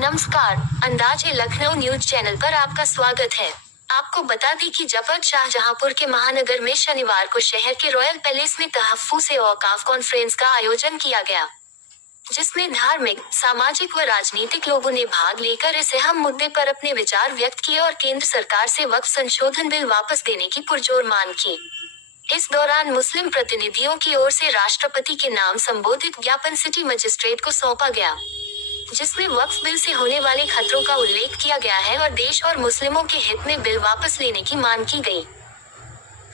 नमस्कार। अंदाज़े Lucknow news channel पर आपका स्वागत है। आपको बता दें कि जफर शाहजहांपुर के महानगर में शनिवार को शहर के रॉयल पैलेस में तहफ्फुज़ औकाफ कॉन्फ्रेंस का आयोजन किया गया, जिसमें धार्मिक, सामाजिक व राजनीतिक लोगों ने भाग लेकर इस अहम मुद्दे पर अपने विचार व्यक्त किए और केंद्र सरकार से वक्फ संशोधन बिल वापस देने की पुरजोर मांग की। इस दौरान मुस्लिम प्रतिनिधियों की ओर से राष्ट्रपति के नाम संबोधित ज्ञापन सिटी मजिस्ट्रेट को सौंपा गया, जिसमें वक्फ बिल से होने वाले खतरों का उल्लेख किया गया है और देश और मुस्लिमों के हित में बिल वापस लेने की मांग की गई।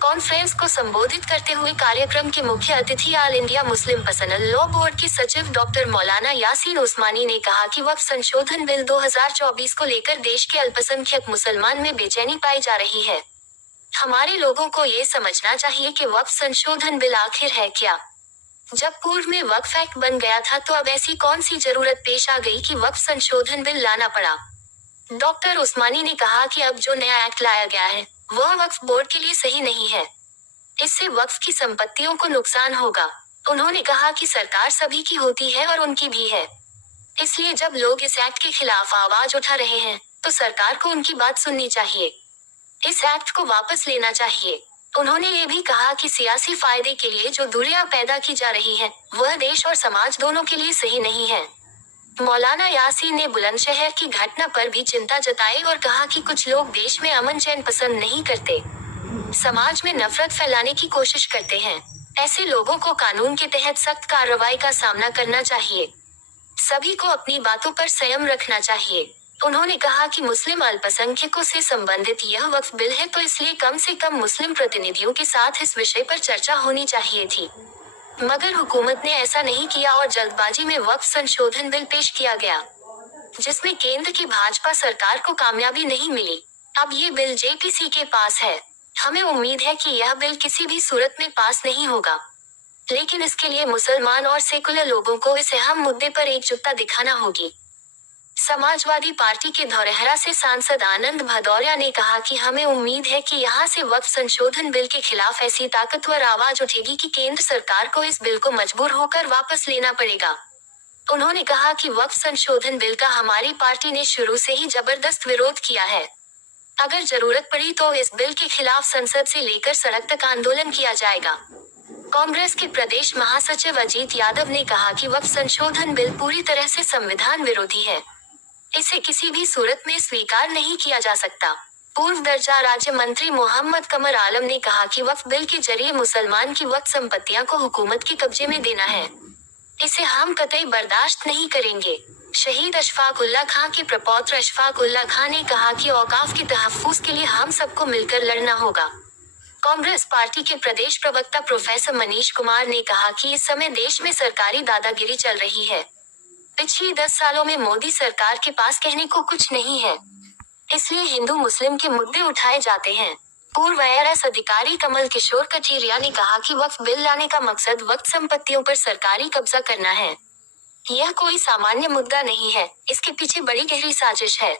कॉन्फ्रेंस को संबोधित करते हुए कार्यक्रम के मुख्य अतिथि all India Muslim personal law board के सचिव डॉक्टर मौलाना यासीन उस्मानी ने कहा कि वक्फ संशोधन बिल 2024 को लेकर देश के अल्पसंख्यक मुसलमान में बेचैनी पाई जा रही है। हमारे लोगों को ये समझना चाहिए कि वक्फ संशोधन बिल आखिर है क्या। जब पूर्व में वक्फ एक्ट बन गया था तो अब ऐसी कौन सी जरूरत पेश आ गई कि वक्फ संशोधन बिल लाना पड़ा। डॉक्टर उस्मानी ने कहा कि अब जो नया एक्ट लाया गया है वह वक्फ बोर्ड के लिए सही नहीं है। इससे वक्फ की संपत्तियों को नुकसान होगा। उन्होंने कहा कि सरकार सभी की होती है और उनकी भी है, इसलिए जब लोग इस एक्ट के खिलाफ आवाज उठा रहे हैं तो सरकार को उनकी बात सुननी चाहिए। इस एक्ट को वापस लेना चाहिए। उन्होंने ये भी कहा कि सियासी फायदे के लिए जो दूरियां पैदा की जा रही हैं, वह देश और समाज दोनों के लिए सही नहीं है। मौलाना यासीन ने बुलंदशहर की घटना पर भी चिंता जताई और कहा कि कुछ लोग देश में अमन चैन पसंद नहीं करते, समाज में नफरत फैलाने की कोशिश करते हैं। ऐसे लोगों को कानून के तहत सख्त कार्रवाई का सामना करना चाहिए। सभी को अपनी बातों पर संयम रखना चाहिए। उन्होंने कहा कि मुस्लिम अल्पसंख्यकों से संबंधित यह वक्फ बिल है, तो इसलिए कम से कम मुस्लिम प्रतिनिधियों के साथ इस विषय पर चर्चा होनी चाहिए थी, मगर हुकूमत ने ऐसा नहीं किया और जल्दबाजी में वक्फ संशोधन बिल पेश किया गया, जिसमें केंद्र की भाजपा सरकार को कामयाबी नहीं मिली। अब ये बिल जेपीसी के पास है। हमें उम्मीद है कि यह बिल किसी भी सूरत में पास नहीं होगा, लेकिन इसके लिए मुसलमान और सेकुलर लोगों को इस अहम मुद्दे पर एकजुटता दिखाना होगी। समाजवादी पार्टी के धौरहरा से सांसद आनंद भदौरिया ने कहा कि हमें उम्मीद है कि यहां से वक्फ संशोधन बिल के खिलाफ ऐसी ताकतवर आवाज उठेगी कि केंद्र सरकार को इस बिल को मजबूर होकर वापस लेना पड़ेगा। उन्होंने कहा कि वक्फ संशोधन बिल का हमारी पार्टी ने शुरू से ही जबरदस्त विरोध किया है। अगर जरूरत पड़ी तो इस बिल के खिलाफ संसद से लेकर सड़क तक आंदोलन किया जाएगा। कांग्रेस के प्रदेश महासचिव अजीत यादव ने कहा कि वक्फ संशोधन बिल पूरी तरह से संविधान विरोधी है, इसे किसी भी सूरत में स्वीकार नहीं किया जा सकता। पूर्व दर्जा राज्य मंत्री मोहम्मद कमर आलम ने कहा कि वक्फ बिल के जरिए मुसलमान की वक्फ संपत्तियां को हुकूमत के कब्जे में देना है, इसे हम कतई बर्दाश्त नहीं करेंगे। शहीद अशफाक उल्लाह खां के प्रपौत्र अशफाक उल्लाह खां ने कहा कि औकाफ के तहफ्फुज़ के लिए हम सबको मिलकर लड़ना होगा। कांग्रेस पार्टी के प्रदेश प्रवक्ता प्रोफेसर मनीष कुमार ने कहा कि इस समय देश में सरकारी दादागिरी चल रही है। पिछले 10 सालों में मोदी सरकार के पास कहने को कुछ नहीं है, इसलिए हिंदू मुस्लिम के मुद्दे उठाए जाते हैं। पूर्व IRS अधिकारी कमल किशोर कठेरिया ने कहा कि वक्फ बिल लाने का मकसद वक्फ संपत्तियों पर सरकारी कब्जा करना है। यह कोई सामान्य मुद्दा नहीं है, इसके पीछे बड़ी गहरी साजिश है।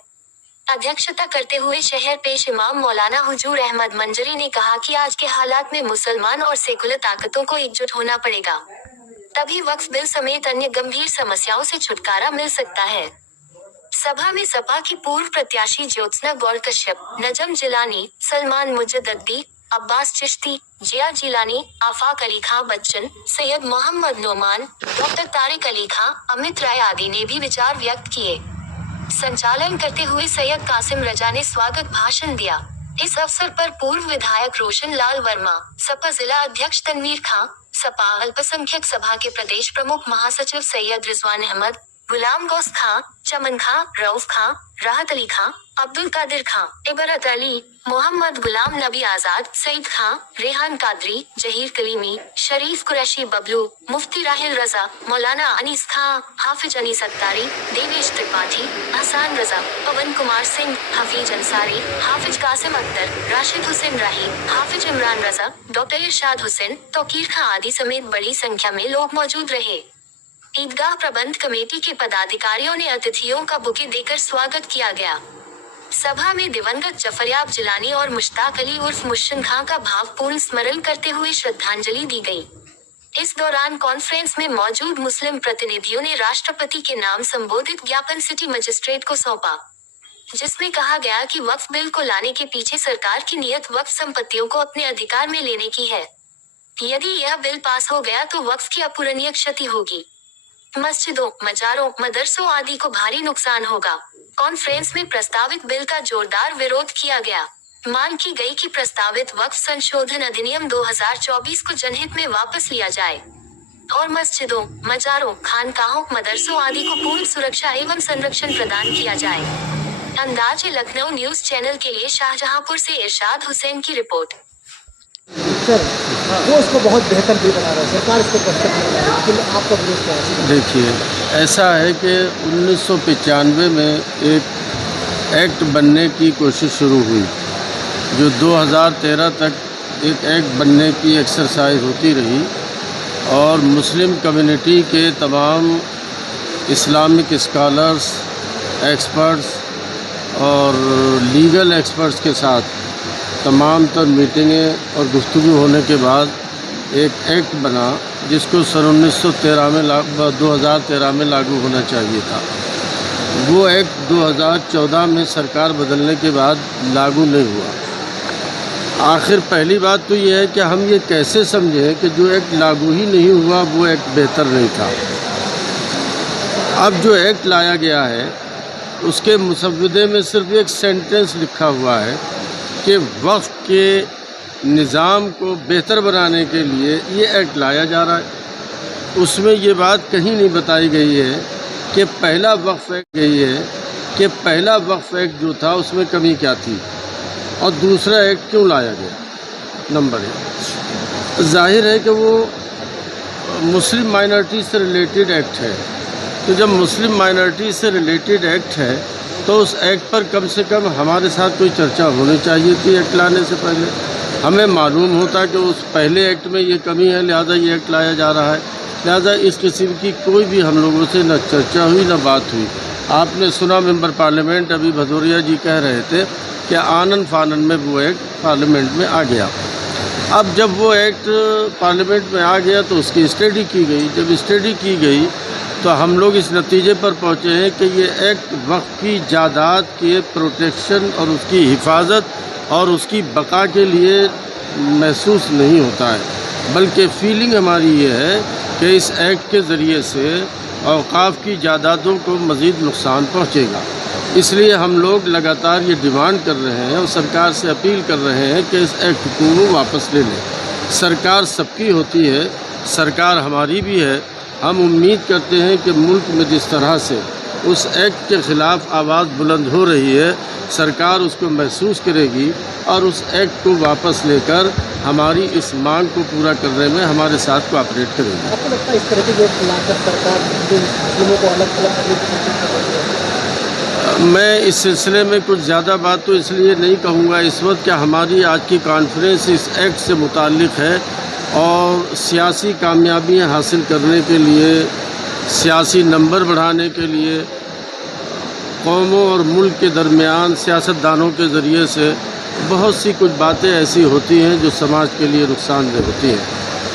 अध्यक्षता करते हुए शहर पेश इमाम मौलाना हुजूर अहमद मंजरी ने कहा कि आज के हालात में मुसलमान और सेकुलर ताकतों को एकजुट होना पड़ेगा, तभी वक्फ बिल समेत अन्य गंभीर समस्याओं से छुटकारा मिल सकता है। सभा में सपा की पूर्व प्रत्याशी ज्योत्सना गौड़ कश्यप, नजम जिलानी, सलमान मुजद्दी, अब्बास चिश्ती, जिया जिलानी, आफाक अली खां बच्चन, सैयद मोहम्मद नोमान, डॉक्टर तारिक अली खां, अमित राय आदि ने भी विचार व्यक्त किए। संचालन करते हुए सैयद कासिम रजा ने स्वागत भाषण दिया। इस अवसर पर पूर्व विधायक रोशन लाल वर्मा, सपा जिला अध्यक्ष तनवीर खां, सपा अल्पसंख्यक सभा के प्रदेश प्रमुख महासचिव सैयद रिजवान अहमद, गुलाम गौस खां, चमन खां, रऊफ खां, राहत अली खां, अब्दुल कादिर खां, इबरत अली, मोहम्मद गुलाम नबी आजाद, सईद खां, रेहान कादरी, जहीर कलीमी, शरीफ कुरैशी बबलू, मुफ्ती राहिल रजा, मौलाना अनीस खां, हाफिज अनीस अत्तारी, देवेश त्रिपाठी, हसान रजा, पवन कुमार सिंह, हफीज अंसारी, हाफिज कासिम अख्तर, राशिद हुसैन राही, हाफिज इमरान रजा, डॉक्टर इरशाद हुसैन, तौकीर खां आदि समेत बड़ी संख्या में लोग मौजूद रहे। ईदगाह प्रबंध कमेटी के पदाधिकारियों ने अतिथियों का बुके देकर स्वागत किया गया। सभा में दिवंगत जफरयाब जिलानी और मुश्ताक अली उर्फ मुश्किन खां का भावपूर्ण स्मरण करते हुए श्रद्धांजलि दी गई। इस दौरान कॉन्फ्रेंस में मौजूद मुस्लिम प्रतिनिधियों ने राष्ट्रपति के नाम संबोधित ज्ञापन सिटी मजिस्ट्रेट को सौंपा, जिसमें कहा गया कि वक्फ बिल को लाने के पीछे सरकार की नीयत वक्फ संपत्तियों को अपने अधिकार में लेने की है। यदि यह बिल पास हो गया तो वक्फ की अपूरणीय क्षति होगी। मस्जिदों, मजारों, मदरसों आदि को भारी नुकसान होगा। कॉन्फ्रेंस में प्रस्तावित बिल का जोरदार विरोध किया गया। मांग की गई कि प्रस्तावित वक्फ संशोधन अधिनियम 2024 को जनहित में वापस लिया जाए और मस्जिदों, मजारों, खानकाहों, मदरसों आदि को पूर्ण सुरक्षा एवं संरक्षण प्रदान किया जाए। अंदाज़े लखनऊ न्यूज चैनल के लिए शाहजहांपुर से इरशाद हुसैन की रिपोर्ट। सर, वो इसको बहुत बेहतर भी बना रहा है, सरकार इसको परफेक्ट बना रही है, लेकिन आपका विरोध क्या है? देखिए, ऐसा है कि 1995 में एक एक्ट बनने की कोशिश शुरू हुई, जो 2013 तक एक एक्ट बनने की एक्सरसाइज होती रही और मुस्लिम कम्युनिटी के तमाम इस्लामिक स्कॉलर्स, एक्सपर्ट्स और लीगल एक्सपर्ट्स के साथ तमाम तर मीटिंगें और गुफ्तगू होने के बाद एक एक्ट बना जिसको सन 2013 में लागू होना चाहिए था। वो एक्ट 2014 में सरकार बदलने के बाद लागू नहीं हुआ। आखिर पहली बात तो ये है कि हम ये कैसे समझें कि जो एक्ट लागू ही नहीं हुआ वो एक्ट बेहतर नहीं था। अब जो एक्ट लाया गया है उसके मुसव्वदे में सिर्फ एक सेंटेंस लिखा हुआ है कि वक्फ के निज़ाम को बेहतर बनाने के लिए ये एक्ट लाया जा रहा है। उसमें ये बात कहीं नहीं बताई गई है कि पहला वक्फ एक्ट यही है कि पहला वक्फ एक्ट जो था उसमें कमी क्या थी और दूसरा एक्ट क्यों लाया गया। नंबर एक, जाहिर है कि वो मुस्लिम माइनॉरिटी से रिलेटेड एक्ट है, तो जब मुस्लिम माइनॉरिटी से रिलेटेड एक्ट है तो उस एक्ट पर कम से कम हमारे साथ कोई चर्चा होनी चाहिए थी। एक्ट लाने से पहले हमें मालूम होता कि उस पहले एक्ट में ये कमी है, लिहाजा ये एक्ट लाया जा रहा है। लिहाजा इस किस्म की कोई भी हम लोगों से न चर्चा हुई न बात हुई। आपने सुना मेंबर पार्लियामेंट अभी भदौरिया जी कह रहे थे कि आनन फानन में वो एक्ट पार्लियामेंट में आ गया। अब जब वो एक्ट पार्लियामेंट में आ गया तो उसकी स्टडी की गई। जब स्टडी की गई तो हम लोग इस नतीजे पर पहुँचे हैं कि ये एक्ट वक्फ की जायदाद के प्रोटेक्शन और उसकी हिफाजत और उसकी बका के लिए महसूस नहीं होता है, बल्कि फीलिंग हमारी ये है कि इस एक्ट के ज़रिए से औक़ाफ़ की जायदादों को मज़ीद नुकसान पहुँचेगा। इसलिए हम लोग लगातार ये डिमांड कर रहे हैं और सरकार से अपील कर रहे हैं कि इस एक्ट को वो वापस ले लें। सरकार सबकी होती है, सरकार हमारी भी है। हम उम्मीद करते हैं कि मुल्क में जिस तरह से उस एक्ट के ख़िलाफ़ आवाज़ बुलंद हो रही है, सरकार उसको महसूस करेगी और उस एक्ट को वापस लेकर हमारी इस मांग को पूरा करने में हमारे साथ कोऑपरेट करेगी। आपको लगता है इस तरह की एक्ट लाकर सरकार जो मुस्लिमों को अलग मैं इस सिलसिले में कुछ ज़्यादा बात तो इसलिए नहीं कहूँगा इस वक्त कि हमारी आज की कॉन्फ्रेंस इस एक्ट से मुताल्लिक़ है और सियासी कामयाबियाँ हासिल करने के लिए, सियासी नंबर बढ़ाने के लिए कौमों और मुल्क के दरमियान सियासतदानों के ज़रिए से बहुत सी कुछ बातें ऐसी होती हैं जो समाज के लिए नुकसानदेह होती हैं।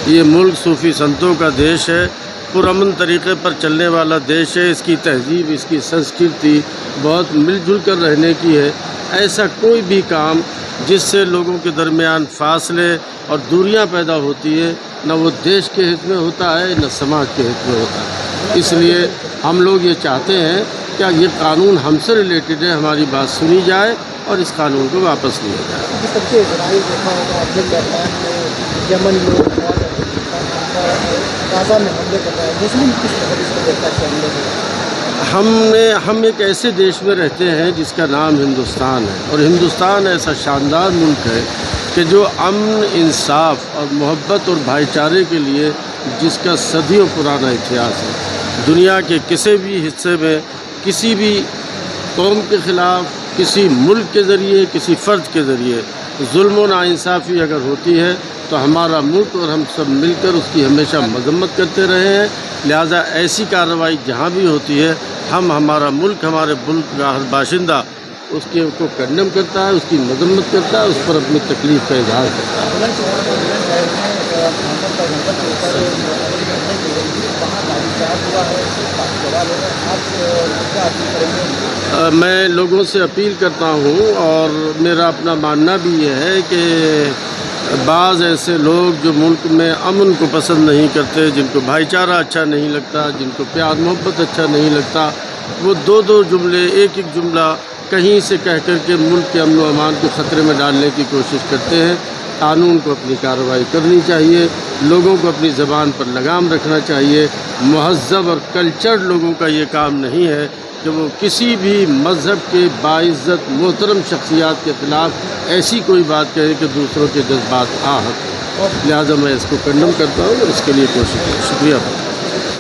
ये मुल्क सूफ़ी संतों का देश है, पुरअमन तरीक़े पर चलने वाला देश है। इसकी तहज़ीब, इसकी संस्कृति बहुत मिलजुल कर रहने की है। ऐसा कोई भी काम जिससे लोगों के दरमियान फासले और दूरियां पैदा होती है, न वो देश के हित में होता है न समाज के हित में होता है। इसलिए हम लोग ये चाहते हैं कि ये कानून हमसे रिलेटेड है, हमारी बात सुनी जाए और इस कानून को वापस लिया जाए। सबसे देखा होगा यमन लोग गाज़ा में हमले कर रहे हैं, मुस्लिम किस तरह इसको देखता है? हम एक ऐसे देश में रहते हैं जिसका नाम हिंदुस्तान है और हिंदुस्तान ऐसा शानदार मुल्क है कि जो अमन, इंसाफ और मोहब्बत और भाईचारे के लिए जिसका सदियों पुराना इतिहास है। दुनिया के किसी भी हिस्से में किसी भी कौम के ख़िलाफ़, किसी मुल्क के ज़रिए, किसी फ़र्द के ज़रिए जुल्म और नाइंसाफ़ी अगर होती है तो हमारा मुल्क और हम सब मिलकर उसकी हमेशा मजम्मत करते रहे हैं। लिहाजा ऐसी कार्रवाई जहाँ भी होती है हमारा मुल्क, हमारे मुल्क का हर बाशिंदा उसके को कंडेम करता है, उसकी मजम्मत करता है, उस पर अपनी तकलीफ़ का इजहार करता है। आप क्या अपील करेंगे? मैं लोगों से अपील करता हूँ और मेरा अपना मानना भी ये है कि बाज़ ऐसे लोग जो मुल्क में अमन को पसंद नहीं करते, जिनको भाईचारा अच्छा नहीं लगता, जिनको प्यार मोहब्बत अच्छा नहीं लगता, वो दो दो जुमले एक एक जुमला कहीं से कह कर के मुल्क के अमन व अमान को ख़तरे में डालने की कोशिश करते हैं। कानून को अपनी कार्रवाई करनी चाहिए, लोगों को अपनी ज़बान पर लगाम रखना चाहिए। महज़्ज़ब और कल्चर्ड लोगों का ये काम नहीं है कि वो किसी भी मज़हब के बाइज़्ज़त मोहतरम शख्सियात के ख़िलाफ़ ऐसी कोई बात कहे कि दूसरों के जज्बात आहत। लिहाजा मैं इसको कंडम करता हूँ और इसके लिए कोशिश शुक्रिया।